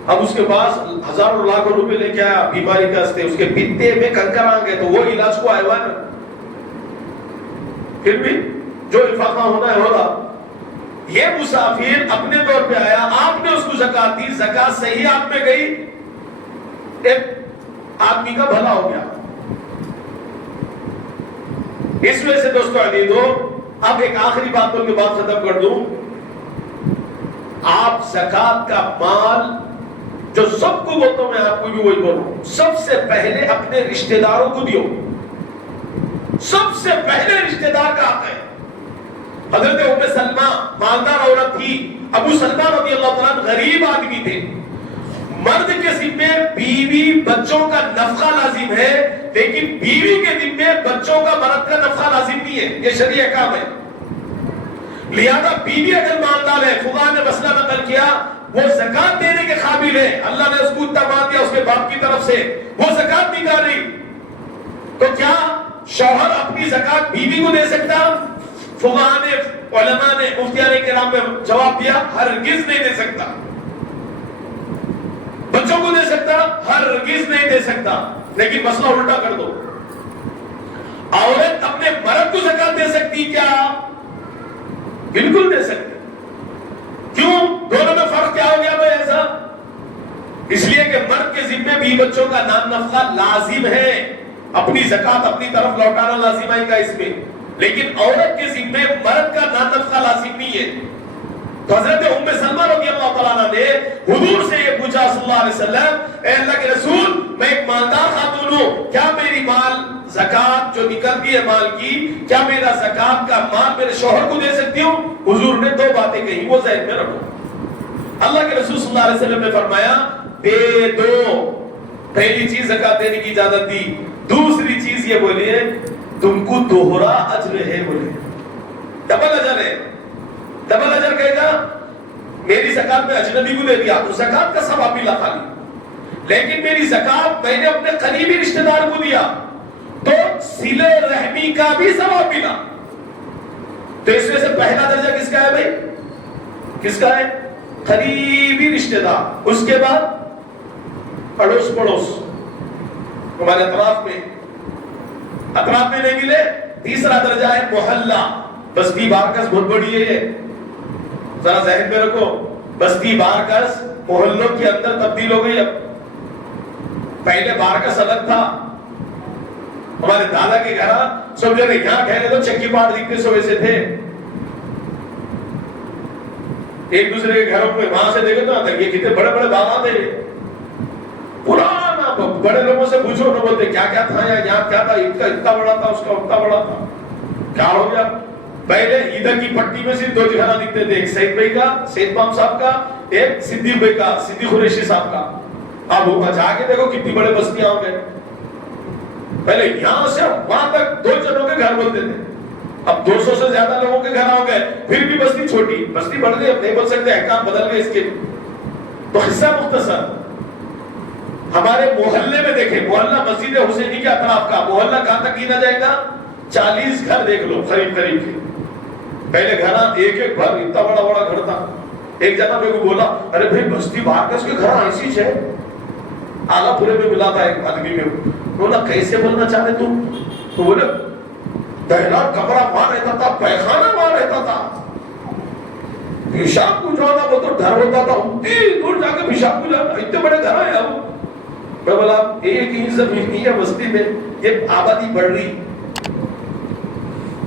اب اس کے پاس ہزاروں لاکھوں روپے لے کے آیا بیماری کا ہستے، اس کے پتے میں کنکر آ گئے تو وہ علاج کو آئے ہوا نا. پھر بھی جو افاقہ ہونا ہے ہو رہا. یہ مسافر اپنے طور پہ آیا، آپ نے اس کو زکات دی، زکات صحیح آپ میں گئی، ایک آدمی کا بھلا ہو گیا. اس وجہ سے دوستو عزیزو، اب ایک آخری بات بول کے بات ختم کر دوں. آپ زکات کا مال جو سب کو بولتا ہوں، میں آپ کو بھی وہی بولوں، سب سے پہلے اپنے رشتہ داروں کو دیو. سب سے پہلے رشتہ دار کا حق ہے. حضرت ام سلمہ مالدار عورت تھی. ابو سلمہ رضی اللہ تعالیٰ عنہ غریب آدمی تھے. مرد کے ذمے بیوی بچوں کا نفقہ لازم ہے، لیکن بیوی کے ذمے بچوں کا مرد کا نفقہ لازم نہیں ہے. یہ شرعی احکام ہے. لہذا بیوی اگر مالدار ہے، فقہاء نے مسئلہ نقل کیا، وہ زکات دینے کے قابل ہے، اللہ نے اس کو اتنا مان دیا اس کے باپ کی طرف سے، وہ زکات نکال رہی، تو کیا شوہر اپنی زکات بیوی کو دے سکتا؟ فقہاء نے، علماء نے، مفتیان کرام میں جواب دیا ہرگز نہیں دے سکتا. بچوں کو دے سکتا؟ ہرگز نہیں دے سکتا. لیکن مسئلہ الٹا کر دو، عورت اپنے مرد کو زکات دے سکتی کیا؟ بالکل دے سکتی. کیوں؟ دونوں میں فرق کیا ہو گیا بھائی ایسا؟ اس لیے کہ مرد کے ذمے بھی بچوں کا نان نفقہ لازم ہے، اپنی زکات اپنی طرف لوٹانا لازم آئے گا اس میں. لیکن عورت کے ذمے مرد کا نان نفقہ لازم نہیں ہے. تو حضرت ام سلمہ رضی اللہ تعالیٰ عنہ نے حضور سے یہ پوچھا صلی اللہ علیہ وسلم، اے اللہ کے رسول، میں ایک مالدار خاتون ہوں، کیا میری مال زکات جو نکلتی ہے مال کی، کیا میرا زکات کا مال میرے شوہر کو دے سکتی ہوں؟ حضور نے 2 باتیں کہی، وہ ذہن میں رکھو. اللہ کے رسول صلی اللہ علیہ وسلم نے فرمایا دے دو. پہلی چیز زکات دینے کی اجازت دی. دوسری چیز یہ بولی ہے تم کو دوہرا اجر ہے، بولے ڈبل اجر ہے. ڈبل اجر کہے گا میری زکات میں اجنبی کو دے دیا تو زکات کا ثواب ملا خالی، لیکن میری زکات میں نے اپنے قریبی رشتہ دار کو دیا تو صلہ رحمی کا بھی ثواب ملا. تو اس میں سے پہلا درجہ کس کا ہے بھائی؟ کس کا ہے؟ قریبی رشتہ دار. اس کے بعد اڑوس پڑوس ہمارے اطراف میں نہیں ملے. تیسرا درجہ ہے محلہ. بستی بارکس بہت بڑی ہے، یہ ذرا ذہن میں رکھو. بستی بارکس محلوں کے اندر تبدیل ہو گئی. اب پہلے بارکس الگ تھا. ہمارے دادا کے گھر سب جگہ یہاں ٹھہرے تو چکی پاٹ دکھتے سو ویسے تھے. ایک دوسرے کے گھروں میں وہاں سے دیکھو تو یہ کتنے بڑے بڑے باغات ہیں. پرانا بڑے لوگوں سے پوچھو نہ بولتے کیا کیا تھا یہاں کیا تھا، اس کا اتنا بڑا تھا، اس کا اتنا بڑا تھا. کیا ہو گیا؟ پہلے ادھر کی پٹی میں صرف 2 ٹھکانا دکھتے تھے، ایک سید بھائی کا، سید پام صاحب کا، ایک صدیق بھائی کا، صدیق قریشی صاحب کا. اب وہ جا کے دیکھو کتنی بڑے بستیاں ہو گئے. پہلے یہاں سے وہاں تک 2 جنوں کے گھر بولتے تھے، اب 200 سے زیادہ لوگوں کے گھر ہو گئے. پھر بھی بستی چھوٹی، بستی بڑھ گئی. اب نہیں بول سکتے، احکام بدل گئے اس کے. تو حصہ مختصر. ہمارے محلے میں دیکھیں، محلہ مسجد حسینی کے اطراف کا محلہ کہاں تک گنا جائے گا؟ 40 گھر دیکھ لو قریب قریب کے. پہلے گھر ایک ایک گھر اتنا بڑا بڑا گھر تھا. ایک جنا میرے کو بولا ارے بھائی بستی بارکس کے گھر ایسی ہے. آلہ پورے میں ملا تھا ایک آدمی میں. بولا کیسے بولنا چاہتے تم؟ تو بولے پہلا کمرہ وہاں رہتا تھا، پیخانہ وہاں رہتا تھا، پیشاب کو جانا وہ تو ڈر ہوتا تھا، اتنی دور جا کے پیشاب کو جانا. اتنے بڑے گھر ہیں. اب میں بولا ایک ہی زمین نہیں ہے بستی میں، یہ آبادی بڑھ رہی.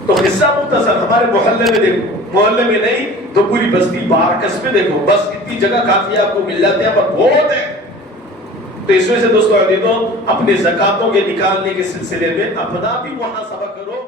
تو قصہ مختصر ہمارے محلے میں دیکھو، محلے میں نہیں تو پوری بستی بارکس میں دیکھو، بس اتنی جگہ کافی آپ کو مل جاتے ہیں، پر بہت ہے. تو اس وجہ سے دوستوں اپنے زکاتوں کے نکالنے کے سلسلے میں اپنا بھی محاسبہ کرو.